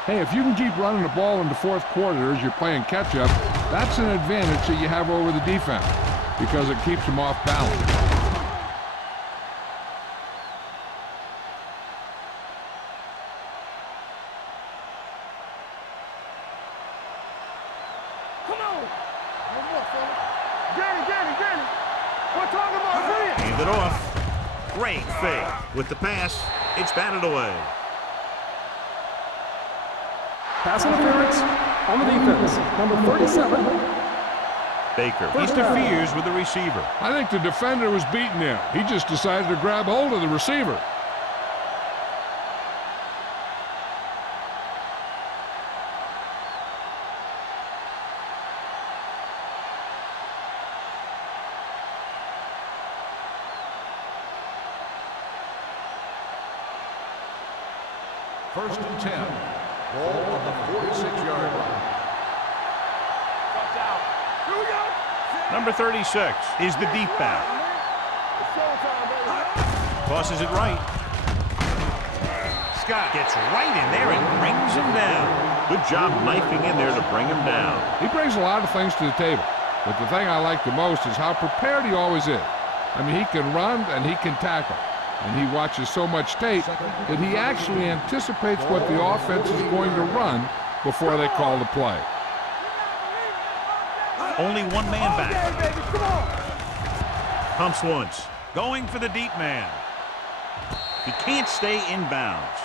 Hey, if you can keep running the ball in the 4th quarter as you're playing catch-up, that's an advantage that you have over the defense because it keeps them off balance. Come on. One more, fella. Get it. We're talking about freedom. Hand it off. Great fake. With the pass, it's batted away. Pass interference on the defense. Number 37. Baker interferes with the receiver. I think the defender was beaten there. He just decided to grab hold of the receiver. First and 10. Ball on the 46-yard line. Number 36 is the deep back. Tosses it right. Scott gets right in there and brings him down. Good job knifing in there to bring him down. He brings a lot of things to the table. But the thing I like the most is how prepared he always is. I mean, he can run and he can tackle. And he watches so much tape that he actually anticipates what the offense is going to run before they call the play. Only one man back. Pumps once. Going for the deep man. He can't stay inbounds.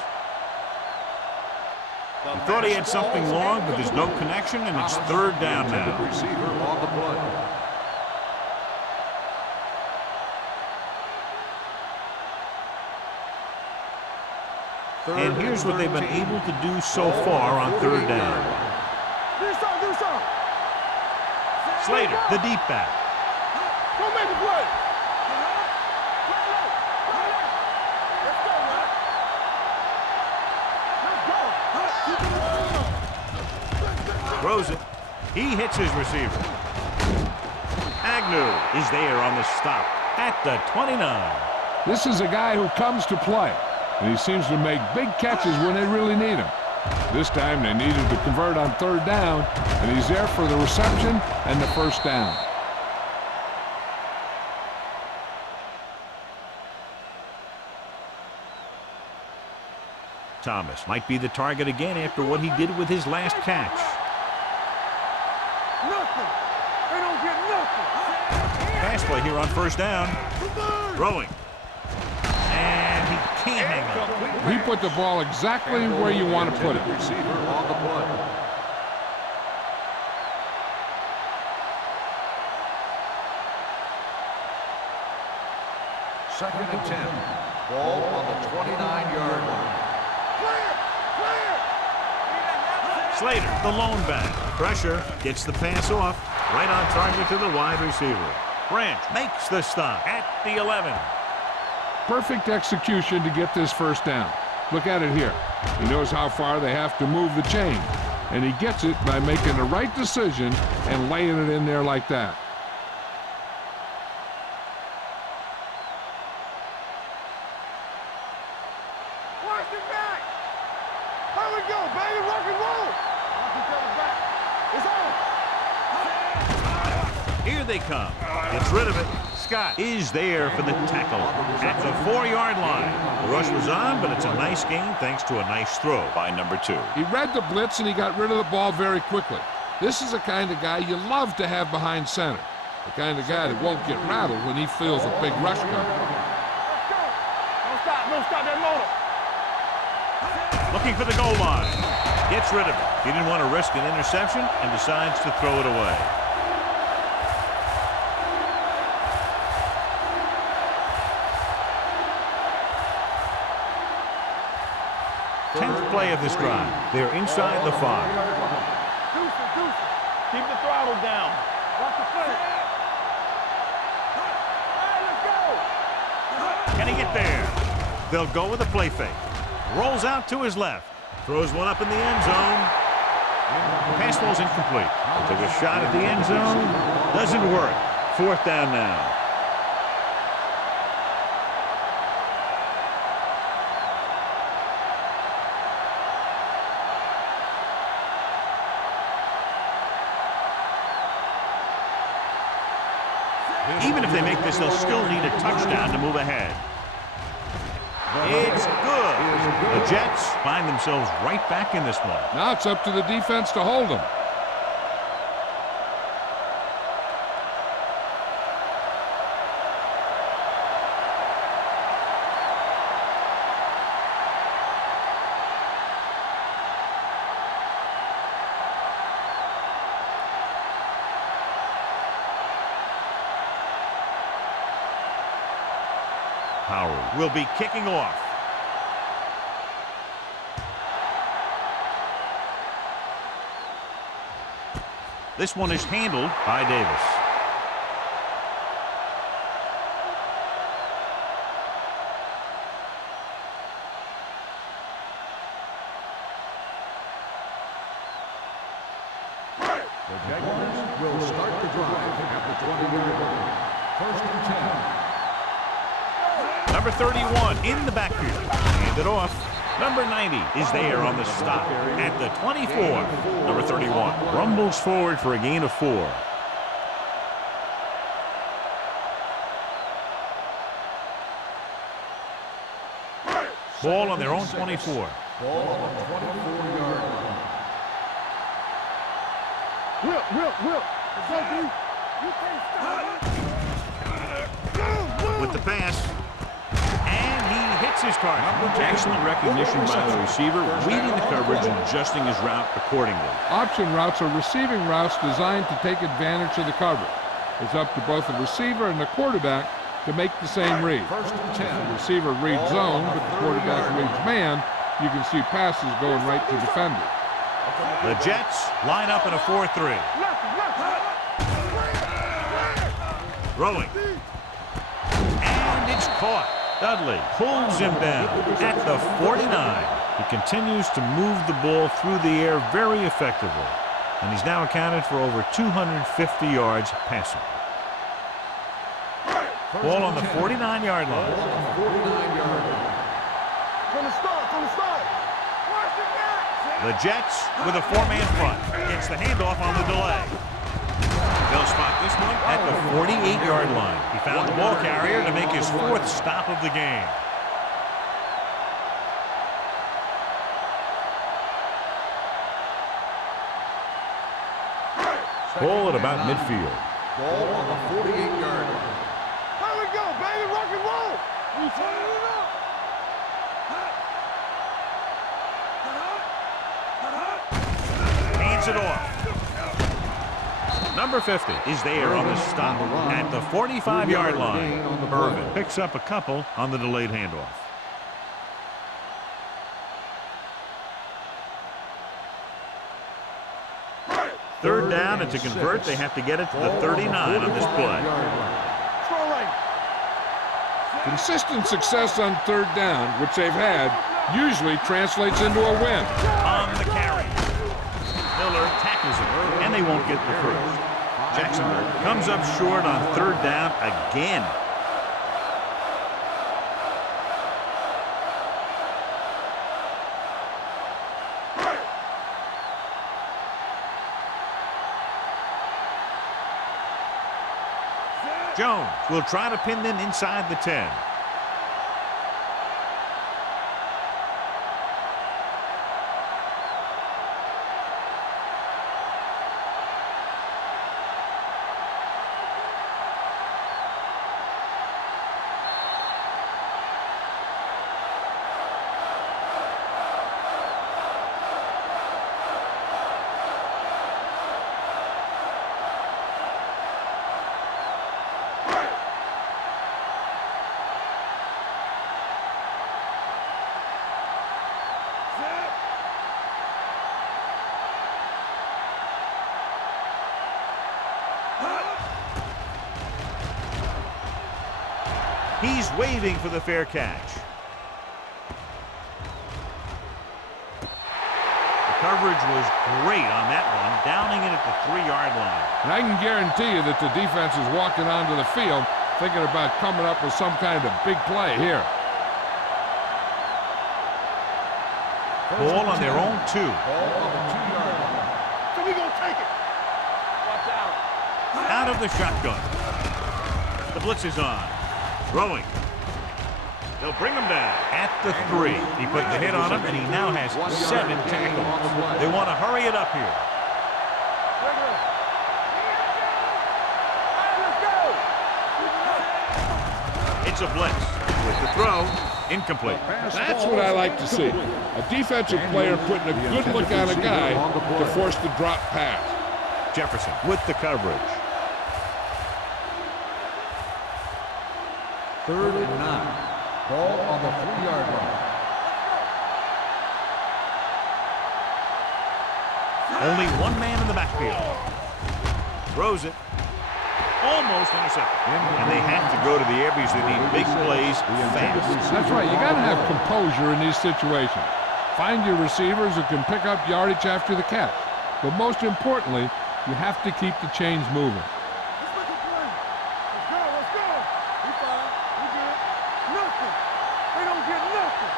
He thought he had something long, but there's no connection, and it's third down now. Receiver on the play. And here's what they've been able to do so far on third down. Slater, the deep back. Don't make the play. Throws it. He hits his receiver. Agnew is there on the stop at the 29. This is a guy who comes to play, and he seems to make big catches when they really need him. This time they needed to convert on third down, and he's there for the reception and the first down. Thomas might be the target again after what he did with his last catch. Nothing. They don't get nothing. Pass play here on first down. Throwing. And he can't hang on. He put the ball exactly where you want to put it. Receiver on the play. Second and 10. Ball on the 29-yard line. Slater, the lone back. Pressure, gets the pass off. Right on target to the wide receiver. Branch makes the stop at the 11. Perfect execution to get this first down. Look at it here. He knows how far they have to move the chain, and he gets it by making the right decision and laying it in there like that. Watch it back. Here we go, baby. Rock and roll. Watch each other back. It's on. Here they come. Gets rid of it. Scott is there for the tackle at the 4-yard line. The rush was on, but it's a nice gain thanks to a nice throw by number 2. He read the blitz and he got rid of the ball very quickly. This is the kind of guy you love to have behind center. The kind of guy that won't get rattled when he feels a big rush coming. Let's go. Don't stop that motor. Looking for the goal line. Gets rid of it. He didn't want to risk an interception and decides to throw it away. 10th play of this drive. They're inside the 5. Deuce. Keep the throttle down. Watch the foot. Let's go. Can he get there? They'll go with a play fake. Rolls out to his left. Throws one up in the end zone. Pass ball's incomplete. Took a shot at the end zone. Doesn't work. 4th down now. Even if they make this, they'll still need a touchdown to move ahead. It's good. The Jets find themselves right back in this one. Now it's up to the defense to hold them. Howard will be kicking off. This one is handled by Davis. The Jaguars will start the drive at the 20-yard line. 1st and 10. Number 31 in the backfield. Hand it off. Number 90 is there on the stop at the 24. Number 31 rumbles forward for a gain of 4. Ball on their own 24. Ball on the 24-yard line. Will. You can't stop. With the pass. And he hits his target. Excellent recognition by the receiver, reading the coverage and adjusting his route accordingly. Option routes are receiving routes designed to take advantage of the coverage. It's up to both the receiver and the quarterback to make the same read. First and 10. The receiver reads zone, but the quarterback reads man. You can see passes going right to defenders. The Jets line up in a 4-3. Rolling. And it's caught. Dudley pulls him down at the 49. He continues to move the ball through the air very effectively. And he's now accounted for over 250 yards passing. Ball on the 49-yard line. From the start. The Jets with a four-man front. Gets the handoff on the delay. They'll spot this one at the 48-yard line. He found the ball carrier to make his fourth stop of the game. Ball at about midfield. Ball on the 48-yard line. Here we go, baby. Rock and roll. We turn it up. Hands it off. Number 50 is there on the stop at the 45-yard line. Irvin picks up a couple on the delayed handoff. Third down, and to convert, they have to get it to the 39 on this play. Consistent success on third down, which they've had, usually translates into a win. On the carry. Miller tackles him, and they won't get the first. Jacksonville comes up short on third down again. Jones will try to pin them inside the 10. He's waving for the fair catch. The coverage was great on that one, downing it at the 3-yard line. And I can guarantee you that the defense is walking onto the field thinking about coming up with some kind of big play here. Ball on their own 2. Ball on the 2-yard line. So we gonna take it. Watch out. Out of the shotgun. The blitz is on. Throwing. They'll bring him down at the 3. He put the hit on him, and he now has 7 tackles. They want to hurry it up here. It's a blitz. With the throw, incomplete. That's what I like to see. A defensive player putting a good look on a guy to force the drop pass. Jefferson with the coverage. 3rd and 9. Ball on the 3-yard line. Only one man in the backfield. Throws it. Almost intercepted. And they have to go to the air because they need big plays fast. That's right. You got to have composure in these situations. Find your receivers who can pick up yardage after the catch. But most importantly, you have to keep the chains moving. Let's go. We fine. We good. Nothing. They don't get nothing.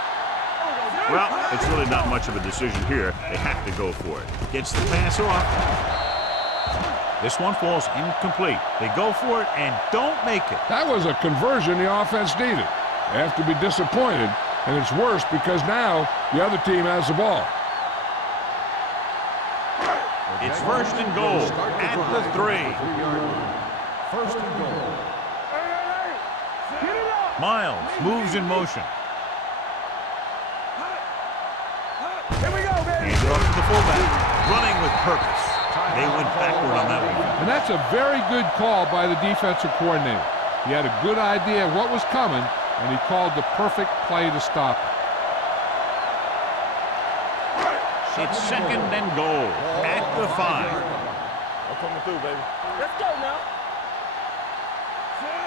Well, it's really not much of a decision here. They have to go for it. Gets the pass off. This one falls incomplete. They go for it and don't make it. That was a conversion the offense needed. They have to be disappointed and it's worse because now the other team has the ball. It's first and goal at the 3. First and goal. Get it up. Miles moves in motion. Here we go, baby. Hands it off to the fullback. Running with purpose. They went backward on that one. And that's a very good call by the defensive coordinator. He had a good idea of what was coming, and he called the perfect play to stop it. It's second and goal at the 5. I'm coming through, baby. Let's go now.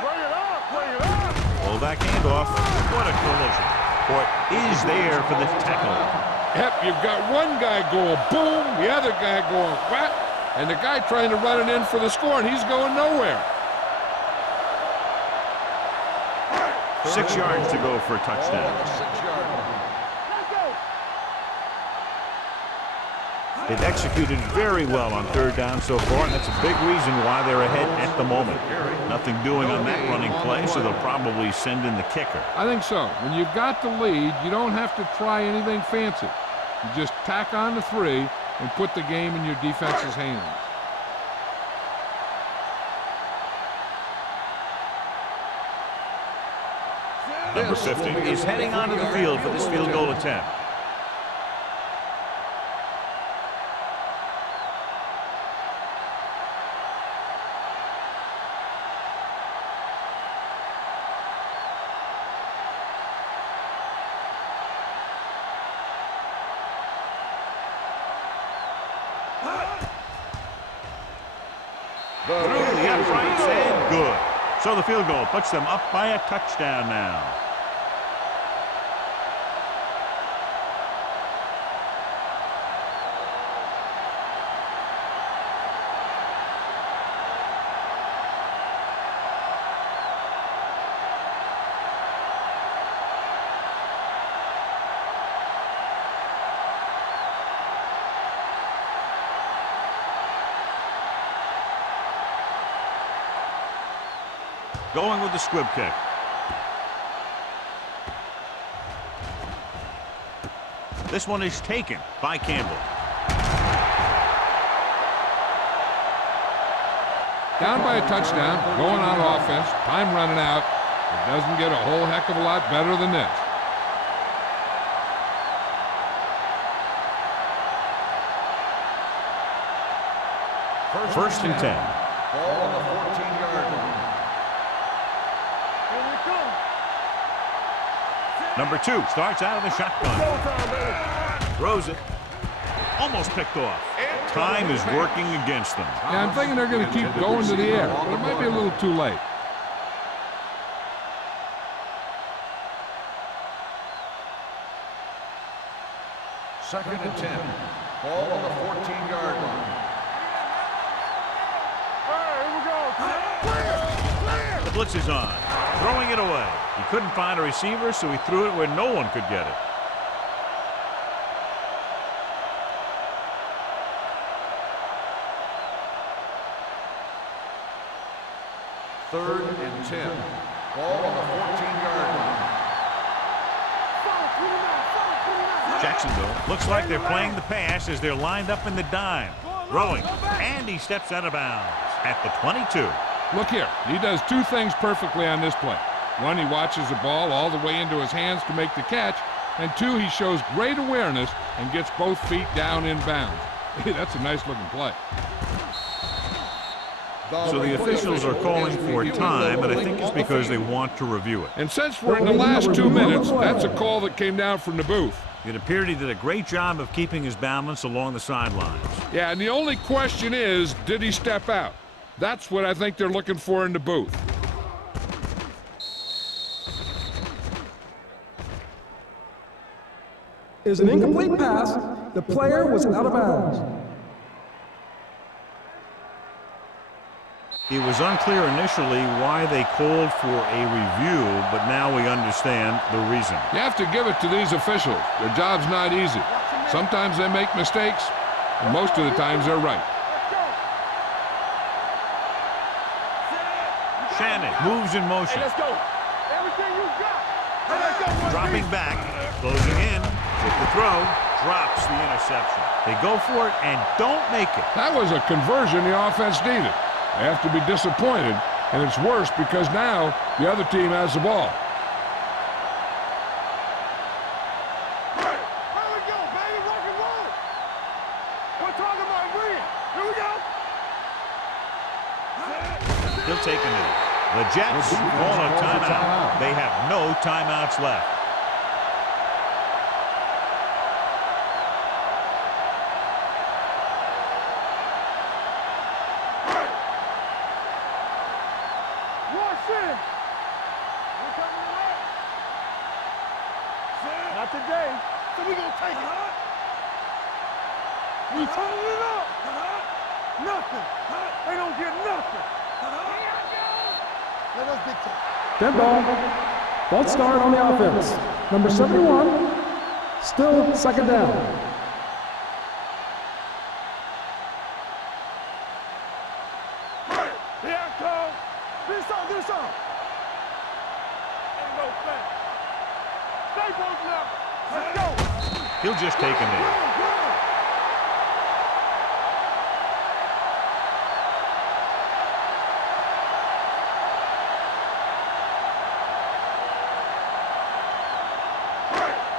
Bring it up, bring it up. Fullback handoff. What a collision. Court is there for the tackle. Yep, you've got one guy going boom, the other guy going whap, and the guy trying to run it in for the score, and he's going nowhere. 6 yards to go for a touchdown. 6-yard line. Let's go. They've executed very well on third down so far, and that's a big reason why they're ahead at the moment. Nothing doing on that running play, so they'll probably send in the kicker. I think so. When you've got the lead, you don't have to try anything fancy. You just tack on the 3 and put the game in your defense's hands. Number 50 is heading onto the field for this field goal attempt. Through the uprights and good. So the field goal puts them up by a touchdown now. Going with the squib kick. This one is taken by Campbell. Down by a touchdown, going on offense, time running out. It doesn't get a whole heck of a lot better than this. First and 10. Ball on the 14-yard line. Here we come. Number 2 starts out of the shotgun. Showtime, baby. Throws it. Almost picked off. Time is working against them. Yeah, I'm thinking they're going to keep going to the air, but it might be a little too late. Second and 10. Ball on the 14-yard line. All right, here we go. Clear, clear. The blitz is on. Throwing it away. He couldn't find a receiver, so he threw it where no one could get it. Third and 10. Ball on the 14-yard line. Jacksonville looks like they're playing the pass as they're lined up in the dime. Throwing, and he steps out of bounds at the 22. Look here, he does 2 things perfectly on this play. 1, he watches the ball all the way into his hands to make the catch, and 2, he shows great awareness and gets both feet down in bounds. Hey, that's a nice looking play. So the officials are calling for time, and I think it's because they want to review it. And since we're in the last 2 minutes, that's a call that came down from the booth. It appeared he did a great job of keeping his balance along the sidelines. Yeah, and the only question is, did he step out? That's what I think they're looking for in the booth. Is an incomplete pass. The player was out of bounds. It was unclear initially why they called for a review, but now we understand the reason. You have to give it to these officials. Their job's not easy. Sometimes they make mistakes, and most of the times they're right. Shannon moves in motion. Hey, let's go. Everything you got. Dropping back, closing in, with the throw, drops the interception. They go for it and don't make it. That was a conversion the offense needed. They have to be disappointed, and it's worse because now the other team has the ball. Here we go, baby, rock and roll. We're talking about win. Here we go. He'll take a knee. The Jets call a timeout. They have no timeouts left. Not today. So we gonna take it. We turning it up. Nothing. They don't get nothing. Let us dictate. Dead ball. False start on the offense. Number 71. Still second down. Here I come. This on. Ain't no thing. Stay both left. Let's go. He'll just take a knee.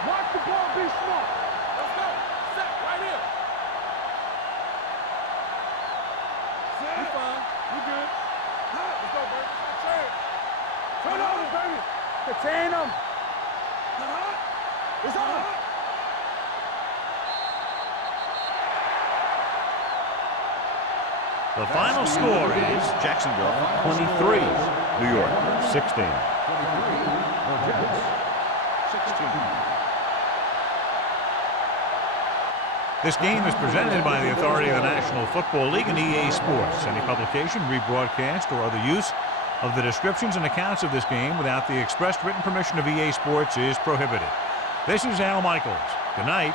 Watch the ball be smart. Let's go. Set right here. Set. You fine. You good. Let's go, baby. Turn over, baby. Contain them. It's on. The final score is Jacksonville 23, New York 16. This game is presented by the authority of the National Football League and EA Sports. Any publication, rebroadcast, or other use of the descriptions and accounts of this game without the expressed written permission of EA Sports is prohibited. This is Al Michaels. Good night.